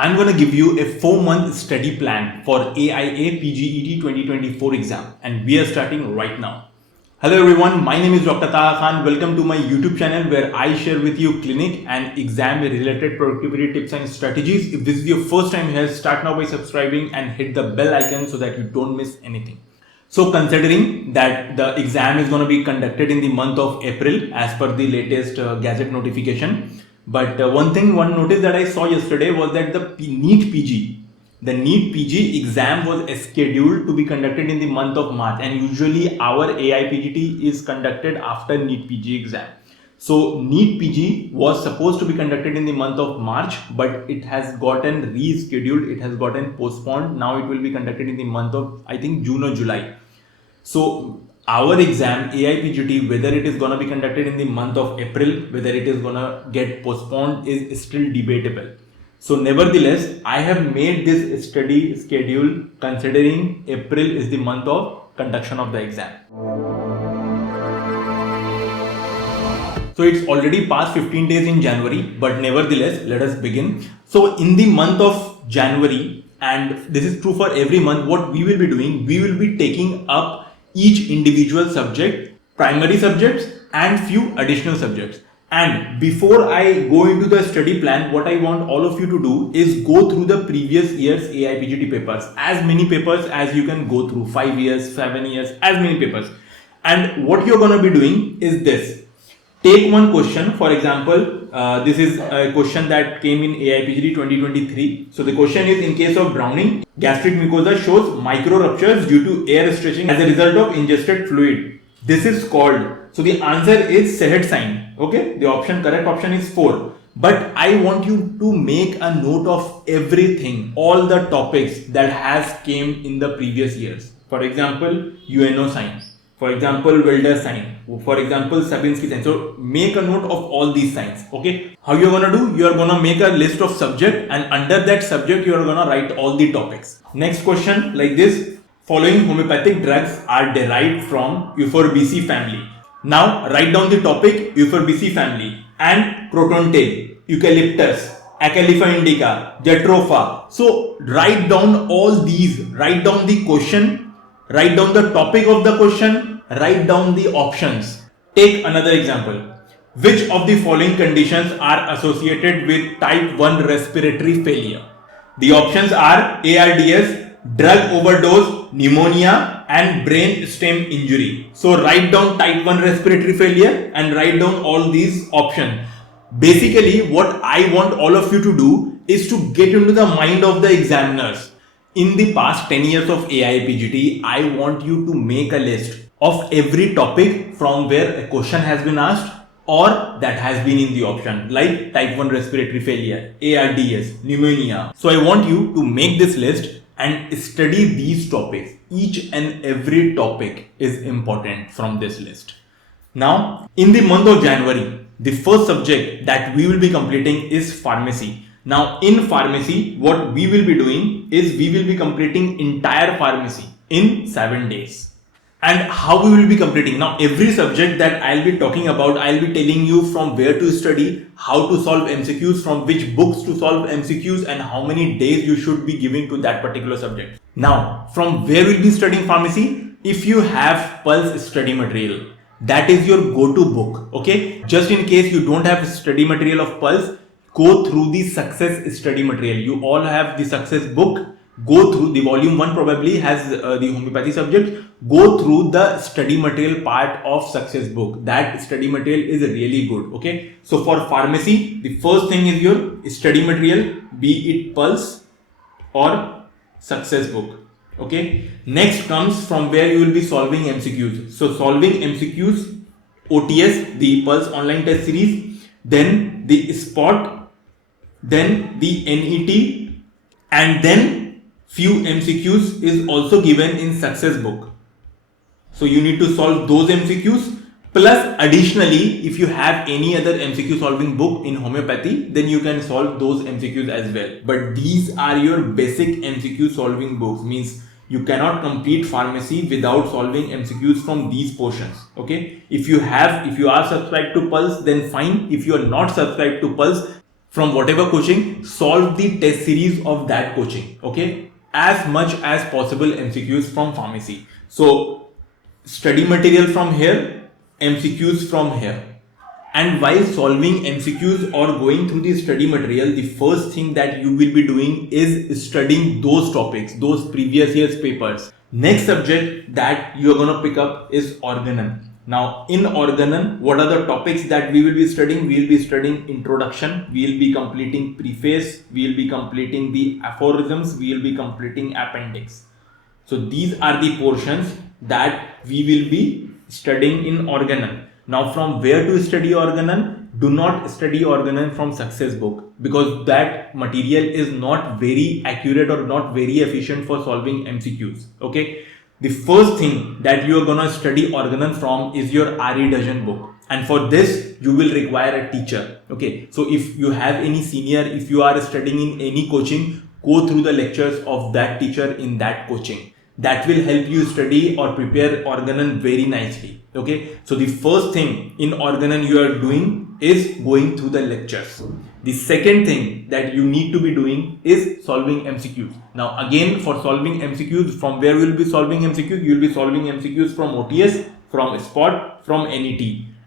I'm going to give you a 4-month study plan for AIAPGET 2024 exam, and we are starting right now. Hello everyone, my name is Dr. Taha Khan. Welcome to my YouTube channel where I share with you clinic and exam related productivity tips and strategies. If this is your first time here, start now by subscribing and hit the bell icon so that you don't miss anything. So considering that the exam is going to be conducted in the month of April as per the latest gazette notification. But one notice that I saw yesterday was that the NEET PG exam was scheduled to be conducted in the month of March, and usually our AIPGT is conducted after NEET PG exam. So NEET PG was supposed to be conducted in the month of March, but it has gotten rescheduled, it has gotten postponed. Now it will be conducted in the month of, I think, June or July. So our exam AIPGT, whether it is going to be conducted in the month of April, whether it is going to get postponed, is still debatable. So nevertheless, I have made this study schedule considering April is the month of conduction of the exam. So it's already past 15 days in January, but nevertheless, let us begin. So in the month of January, and this is true for every month, what we will be doing, we will be taking up each individual subject, primary subjects and few additional subjects. And before I go into the study plan, what I want all of you to do is go through the previous year's AIPGT papers, as many papers as you can go through, 5 years, 7 years, as many papers. And what you're going to be doing is this. Take one question, for example, this is a question that came in AIPGT 2023. So the question is, in case of drowning, gastric mucosa shows micro ruptures due to air stretching as a result of ingested fluid. This is called, so the answer is Sehed sign. Okay, the correct option is 4. But I want you to make a note of everything, all the topics that has came in the previous years. For example, UNO sign. For example, Welder sign. For example, Sabinsky sign. So make a note of all these signs. Okay. How you're gonna do? You're gonna make a list of subject, and under that subject you're gonna write all the topics. Next question like this. Following homeopathic drugs are derived from Euphorbiaceae family. Now write down the topic Euphorbiaceae family and proton tail, eucalyptus, Acalypha indica, Jatropha. So write down all these. Write down the question. Write down the topic of the question, write down the options. Take another example. Which of the following conditions are associated with type 1 respiratory failure? The options are ARDS, drug overdose, pneumonia, and brain stem injury. So write down type 1 respiratory failure and write down all these options. Basically, what I want all of you to do is to get into the mind of the examiners. In the past 10 years of AIPGT, I want you to make a list of every topic from where a question has been asked or that has been in the option, like type 1 respiratory failure, ARDS, pneumonia. So I want you to make this list and study these topics. Each and every topic is important from this list. Now, in the month of January, the first subject that we will be completing is pharmacy. Now in pharmacy, what we will be doing is we will be completing entire pharmacy in 7 days. And how we will be completing? Now every subject that I'll be talking about, I'll be telling you from where to study, how to solve MCQs, from which books to solve MCQs, and how many days you should be giving to that particular subject. Now from where we'll be studying pharmacy? If you have Pulse study material, that is your go-to book. Okay, just in case you don't have study material of Pulse, go through the success study material. You all have the success book. Go through the volume 1 probably has the homeopathy subject. Go through the study material part of success book. That study material is really good. Okay. So for pharmacy, the first thing is your study material, be it Pulse or success book. Okay. Next comes from where you will be solving MCQs. So solving MCQs, OTS, the Pulse online test series, then the Spot, then the NET, and then few MCQs is also given in success book. So you need to solve those MCQs, plus additionally, if you have any other MCQ solving book in homeopathy, then you can solve those MCQs as well. But these are your basic MCQ solving books, means you cannot complete pharmacy without solving MCQs from these portions. Okay, if you are subscribed to Pulse, then fine. If you are not subscribed to Pulse, from whatever coaching, solve the test series of that coaching. Okay, as much as possible MCQs from pharmacy. So study material from here, MCQs from here. And while solving MCQs or going through the study material, the first thing that you will be doing is studying those topics, those previous year's papers. Next subject that you're gonna pick up is organon. Now, in organon, what are the topics that we will be studying? We will be studying introduction, we will be completing preface, we will be completing the aphorisms, we will be completing appendix. So these are the portions that we will be studying in organon. Now, from where to study organon? Do not study organon from success book, because that material is not very accurate or not very efficient for solving MCQs. Okay. The first thing that you are gonna study organon from is your RE Dajan book. And for this, you will require a teacher. Okay. So if you have any senior, if you are studying in any coaching, go through the lectures of that teacher in that coaching. That will help you study or prepare organon very nicely. Okay. So the first thing in organon you are doing is going through the lectures. The second thing that you need to be doing is solving MCQs. Now again, for solving MCQs, from where we will be solving MCQs? You will be solving MCQs from OTS, from SPOT, from NET.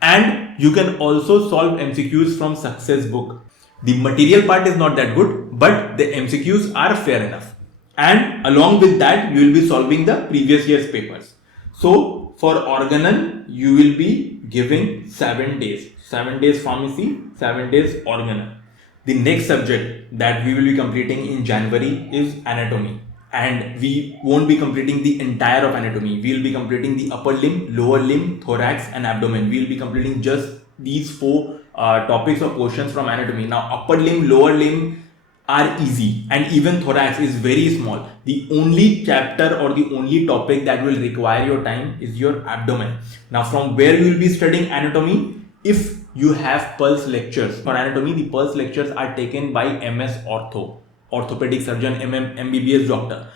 And you can also solve MCQs from success book. The material part is not that good, but the MCQs are fair enough. And along with that, you will be solving the previous year's papers. So for organon, you will be giving 7 days. 7 days pharmacy, 7 days organon. The next subject that we will be completing in January is anatomy. And we won't be completing the entire of anatomy. We will be completing the upper limb, lower limb, thorax and abdomen. We will be completing just these 4 topics or portions from anatomy. Now upper limb, lower limb are easy, and even thorax is very small. The only chapter or the only topic that will require your time is your abdomen. Now from where you will be studying anatomy? If you have pulse lectures for anatomy, the pulse lectures are taken by MS Ortho, orthopedic surgeon, MBBS doctor.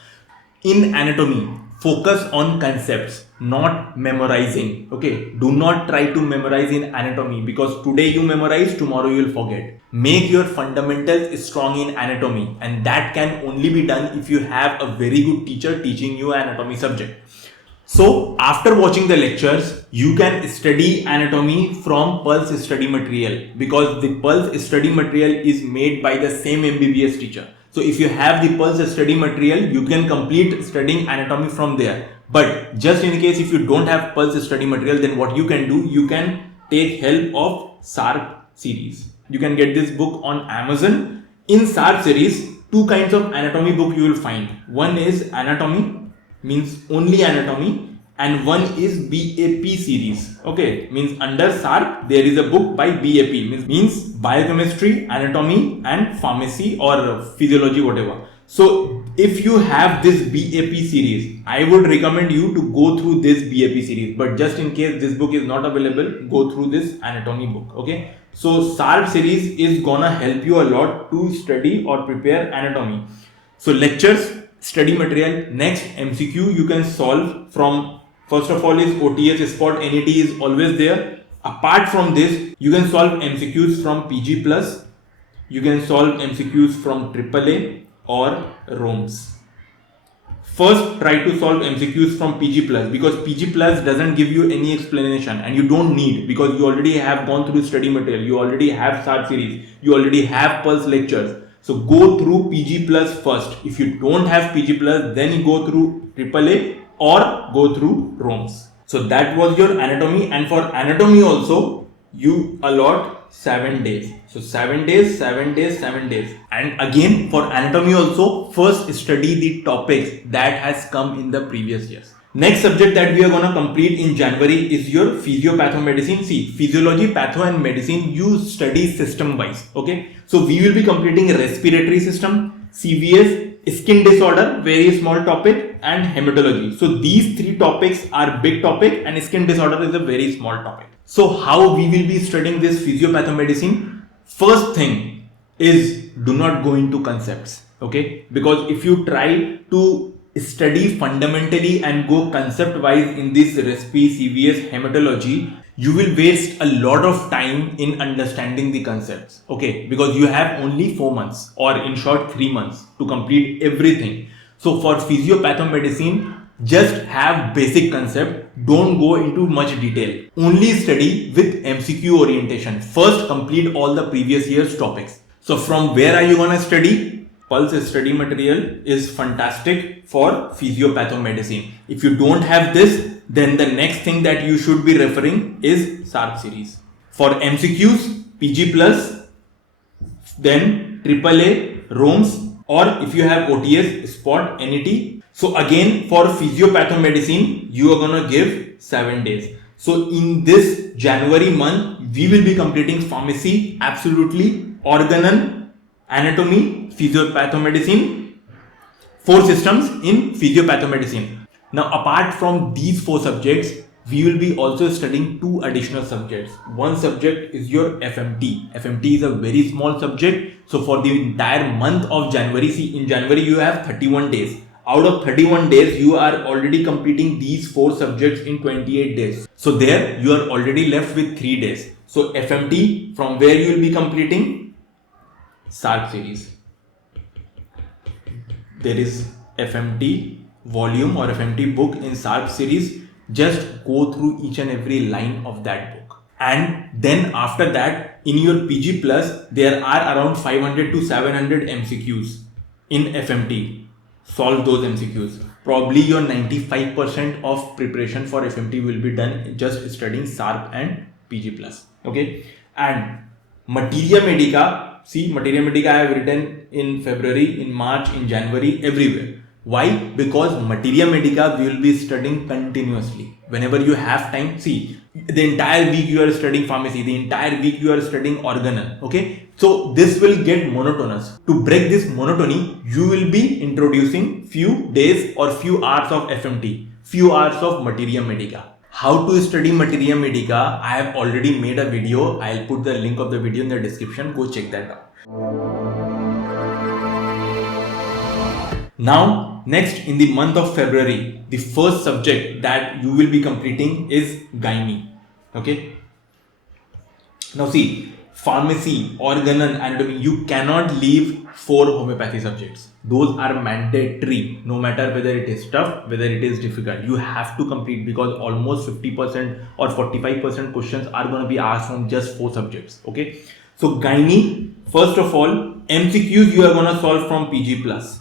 In anatomy, focus on concepts, not memorizing. Okay, do not try to memorize in anatomy, because today you memorize, tomorrow you will forget. Make your fundamentals strong in anatomy, and that can only be done if you have a very good teacher teaching you anatomy subject. So after watching the lectures, you can study anatomy from pulse study material, because the pulse study material is made by the same MBBS teacher. So if you have the pulse study material, you can complete studying anatomy from there. But just in case if you don't have pulse study material, then what you can do, you can take help of SARP series. You can get this book on Amazon. In SARP series, 2 kinds of anatomy book you will find. One is anatomy, means only anatomy, and one is BAP series. Okay, means under SARP there is a book by BAP, means biochemistry, anatomy and pharmacy or physiology, whatever. So if you have this BAP series, I would recommend you to go through this BAP series. But just in case this book is not available, go through this anatomy book. Okay, so SARP series is gonna help you a lot to study or prepare anatomy. So lectures, study material. Next, MCQ you can solve from, first of all is OTS, SPOT, NET is always there. Apart from this, you can solve MCQs from PG plus, you can solve MCQs from AAA or ROMS. First, try to solve MCQs from PG plus, because PG plus doesn't give you any explanation, and you don't need, because you already have gone through study material, you already have SARP series, you already have pulse lectures. So go through PG plus first. If you don't have PG plus, then you go through AAA or go through ROMS. So that was your anatomy, and for anatomy also you allot 7 days. So 7 days, 7 days, 7 days. And again for anatomy also, first study the topics that has come in the previous years. Next subject that we are going to complete in January is your physiopathomedicine. See, physiology, patho and medicine, you study system wise. Okay, so we will be completing respiratory system, CVS, skin disorder, very small topic, and hematology. So these 3 topics are big topic, and skin disorder is a very small topic. So how we will be studying this physiopathomedicine? First thing is, do not go into concepts. Okay, because if you try to study fundamentally and go concept wise in this respi, CVS, hematology, you will waste a lot of time in understanding the concepts, okay, because you have only 4 months, or in short 3 months, to complete everything. So for physiopathomedicine, just have basic concept, don't go into much detail, only study with MCQ orientation. First complete all the previous year's topics. So from where are you gonna study? Pulse study material is fantastic for physiopathomedicine. If you don't have this, then the next thing that you should be referring is SARP series. For MCQs, PG plus, then AAA, ROMS, or if you have OTS, SPOT, NET. So again, for physiopathomedicine, you are gonna give 7 days. So in this January month, we will be completing pharmacy, absolutely, organon, anatomy, physiopathomedicine, 4 systems in physiopathomedicine. Now, apart from these 4 subjects, we will be also studying 2 additional subjects. One subject is your FMT. FMT is a very small subject. So for the entire month of January, see, in January you have 31 days. Out of 31 days, you are already completing these 4 subjects in 28 days. So there you are already left with 3 days. So FMT, from where you will be completing? SARP series. There is FMT volume or FMT book in SARP series. Just go through each and every line of that book. And then after that, in your PG plus, there are around 500 to 700 MCQs in FMT. Solve those MCQs. Probably your 95% of preparation for FMT will be done just studying SARP and PG plus. Okay. And Materia Medica, see, Materia Medica I have written in February, in March, in January, everywhere. Why? Because Materia Medica we will be studying continuously. Whenever you have time, see, the entire week you are studying pharmacy, the entire week you are studying organal, okay? So this will get monotonous. To break this monotony, you will be introducing few days or few hours of FMT, few hours of Materia Medica. How to study Materia Medica, I have already made a video. I'll put the link of the video in the description. Go check that out. Now, next in the month of February, the first subject that you will be completing is gynae. Okay. Now see, pharmacy, organal, anatomy, you cannot leave 4 homeopathy subjects. Those are mandatory, no matter whether it is tough, whether it is difficult. You have to complete, because almost 50% or 45% questions are going to be asked from just 4 subjects. Okay. So gynae, first of all, MCQs you are going to solve from PG plus.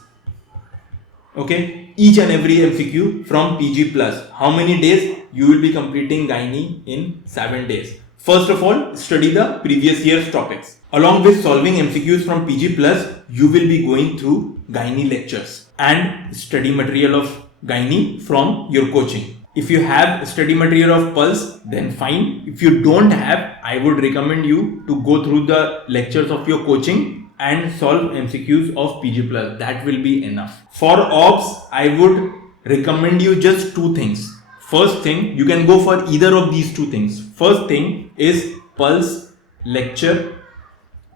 Okay, each and every MCQ from PG plus. How many days? You will be completing gynae in 7 days. First of all, study the previous year's topics. Along with solving MCQs from PG plus, you will be going through gynae lectures and study material of gynae from your coaching. If you have study material of Pulse, then fine. If you don't have, I would recommend you to go through the lectures of your coaching and solve MCQs of PG plus. That will be enough. For OBS, I would recommend you just 2 things. First thing, you can go for either of these 2 things. First thing is Pulse lecture,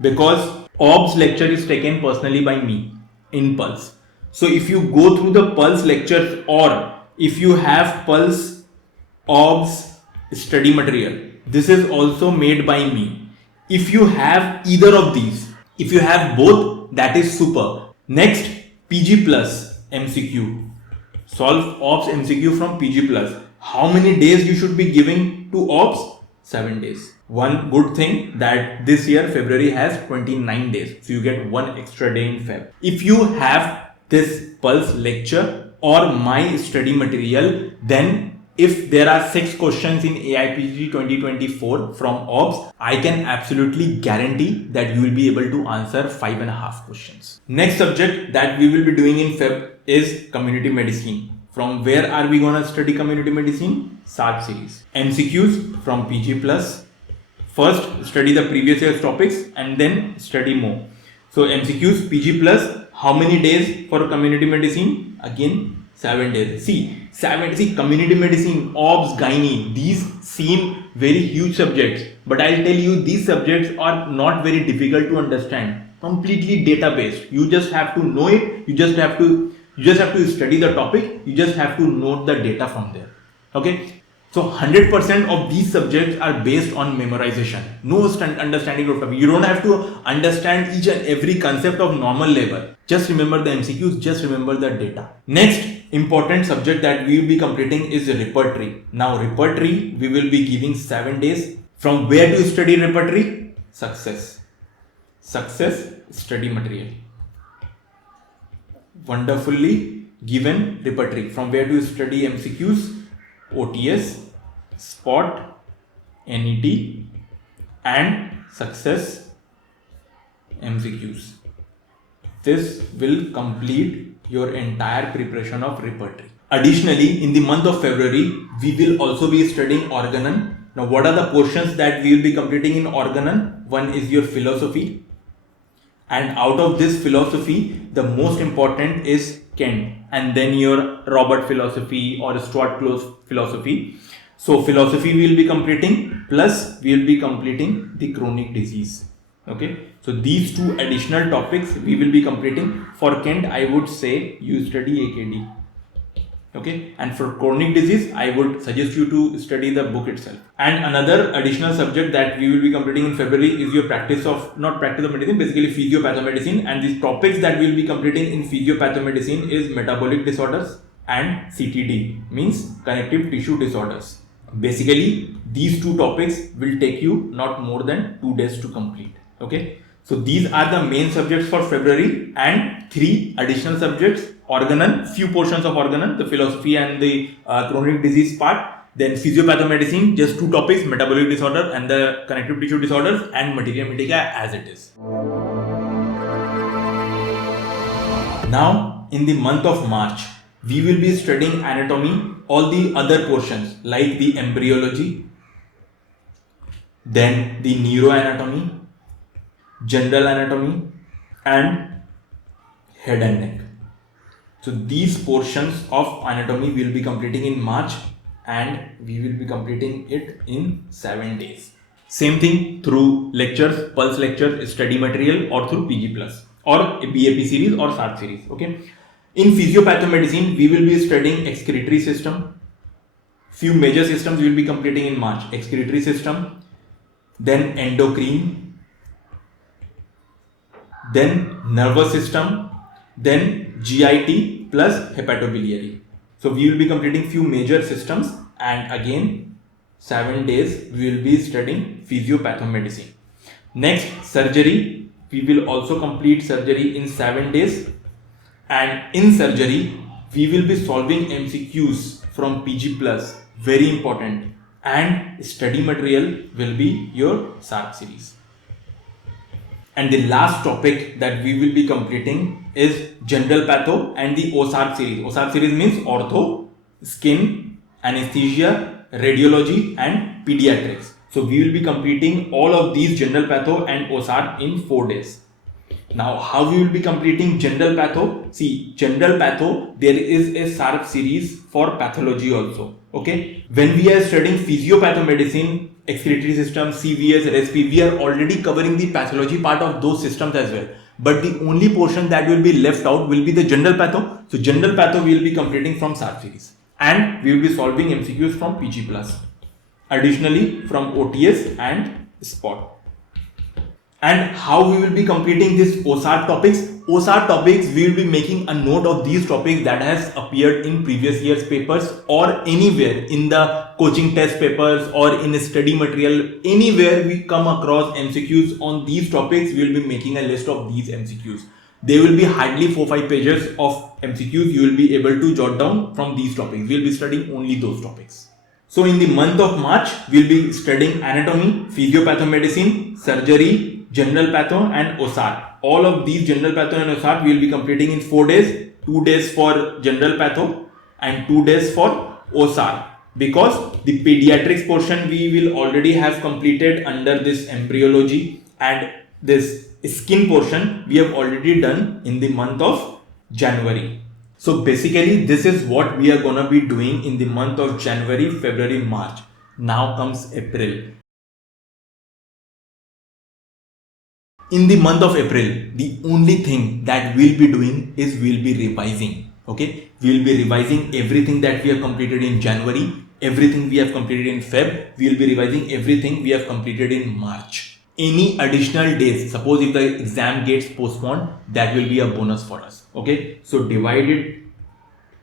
because OBS lecture is taken personally by me in Pulse. So if you go through the Pulse lectures, or if you have Pulse OBS study material, this is also made by me. If you have either of these, if you have both, that is super. Next, PG plus MCQ. Solve OBS MCQ from PG plus. How many days you should be giving to OBS? 7 days. One good thing that this year February has 29 days. So you get 1 extra day in Feb. If you have this Pulse lecture or my study material, then if there are 6 questions in AIAPGET 2024 from OBS, I can absolutely guarantee that you will be able to answer 5.5 questions. Next subject that we will be doing in Feb is community medicine. From where are we going to study community medicine? SARP series. MCQs from PG plus. First, study the previous year's topics and then study more. So MCQs, PG plus. How many days for community medicine? Again, 7 days. See, community medicine, OBS, gynae, these seem very huge subjects, but I'll tell you, these subjects are not very difficult to understand. Completely data based. You just have to know it. You just have to study the topic. You just have to note the data from there. Okay. So 100% of these subjects are based on memorization. No understanding of topic. You don't have to understand each and every concept of normal level. Just remember the MCQs, just remember the data. Next important subject that we will be completing is repertory. Now repertory, we will be giving 7 days. From where to study repertory? Success study material. Wonderfully given repertory. From where to study MCQs? OTS, Spot, NET and Success MCQs. This will complete your entire preparation of repertory. Additionally, in the month of February, we will also be studying organon. Now, what are the portions that we will be completing in organon? One is your philosophy. And out of this philosophy, the most important is Kant, and then your Robert philosophy or Stuart Close philosophy. So philosophy we will be completing, plus we will be completing the chronic disease. Okay, so these two additional topics we will be completing. For Kant, I would say you study AKD. Okay, and for chronic disease, I would suggest you to study the book itself. And another additional subject that we will be completing in February is your practice of medicine, basically physiopathomedicine. And these topics that we will be completing in physiopathomedicine is metabolic disorders and CTD, means connective tissue disorders. Basically, these two topics will take you not more than 2 days to complete. Okay, so these are the main subjects for February, and 3 additional subjects: organon, few portions of organon, the philosophy and the chronic disease part. Then physiopathomedicine, just 2 topics: metabolic disorder and the connective tissue disorders, and materia medica as it is. Now, in the month of March, we will be studying anatomy, all the other portions like the embryology, then the neuroanatomy, general anatomy, and head and neck. So these portions of anatomy we will be completing in March, and we will be completing it in 7 days. Same thing through lectures, pulse lectures, study material, or through PG Plus or BAP series or SARP series. Okay. In physiopathomedicine, we will be studying excretory system. Few major systems we will be completing in March: excretory system, then endocrine, then nervous system, then GIT plus hepatobiliary. So we will be completing few major systems, and again 7 days we will be studying physiopathomedicine. Next, surgery. We will also complete surgery in 7 days, and in surgery we will be solving MCQs from PG Plus, very important, and study material will be your SARP series. And the last topic that we will be completing is general patho and the OSARP series. OSARP series means ortho, skin, anesthesia, radiology, and pediatrics. So we will be completing all of these general patho and OSARP in 4 days. Now, how we will be completing general patho? See, general patho, there is a SARP series for pathology also. Okay, when we are studying physiopathomedicine, excretory system, CVS, RSP, we are already covering the pathology part of those systems as well. But the only portion that will be left out will be the general patho. So general patho we will be completing from SARP series, and we will be solving MCQs from PG Plus. Additionally, from OTS and Spot. And how we will be completing this OSARP topics? OSARP topics, we will be making a note of these topics that has appeared in previous year's papers or anywhere in the coaching test papers or in study material. Anywhere we come across MCQs on these topics, we will be making a list of these MCQs. There will be hardly 4-5 pages of MCQs you will be able to jot down from these topics. We will be studying only those topics. So in the month of March, we will be studying anatomy, physiopathomedicine, surgery, general patho, and OSARP. All of these general patho and OSARP we will be completing in 4 days. 2 days for general patho and 2 days for OSARP. Because the pediatrics portion we will already have completed under this embryology, and this skin portion we have already done in the month of January. So basically this is what we are gonna be doing in the month of January, February, March. Now comes April. In the month of April, the only thing that we'll be doing is we'll be revising. Okay, we'll be revising everything that we have completed in January, everything we have completed in Feb, we will be revising everything we have completed in March. Any additional days, suppose if the exam gets postponed, that will be a bonus for us. Okay, so divided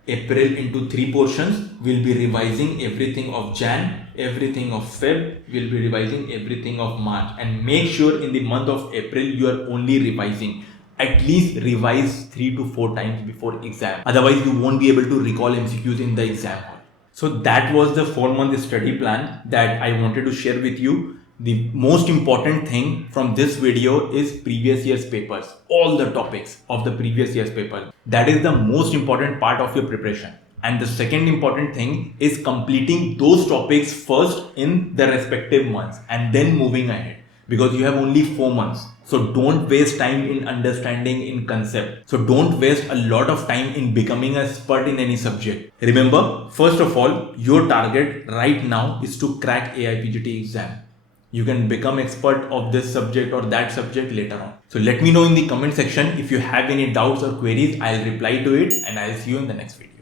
April into 3 portions. We'll be revising everything of Jan, everything of Feb, we'll be revising everything of March, and make sure in the month of April you are only revising. At least revise 3 to 4 times before exam. Otherwise you won't be able to recall MCQs in the exam hall. So that was the 4-month study plan that I wanted to share with you. The most important thing from this video is previous year's papers, all the topics of the previous year's paper. That is the most important part of your preparation. And the second important thing is completing those topics first in the respective months and then moving ahead, because you have only 4 months. So don't waste time in understanding in concept. So don't waste a lot of time in becoming an expert in any subject. Remember, first of all, your target right now is to crack AIAPGET exam. You can become expert of this subject or that subject later on. So let me know in the comment section if you have any doubts or queries. I'll reply to it and I'll see you in the next video.